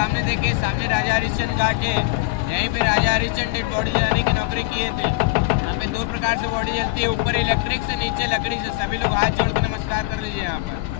सामने देखिए, सामने राजा हरिश्चंद्र घाट है। यहीं पे राजा हरिश्चंद्र डेड बॉडी जलाने की नौकरी किए थे। यहाँ पे दो प्रकार से बॉडी जलती है, ऊपर इलेक्ट्रिक से, नीचे लकड़ी से। सभी लोग हाथ जोड़ के नमस्कार कर लीजिए यहाँ पर।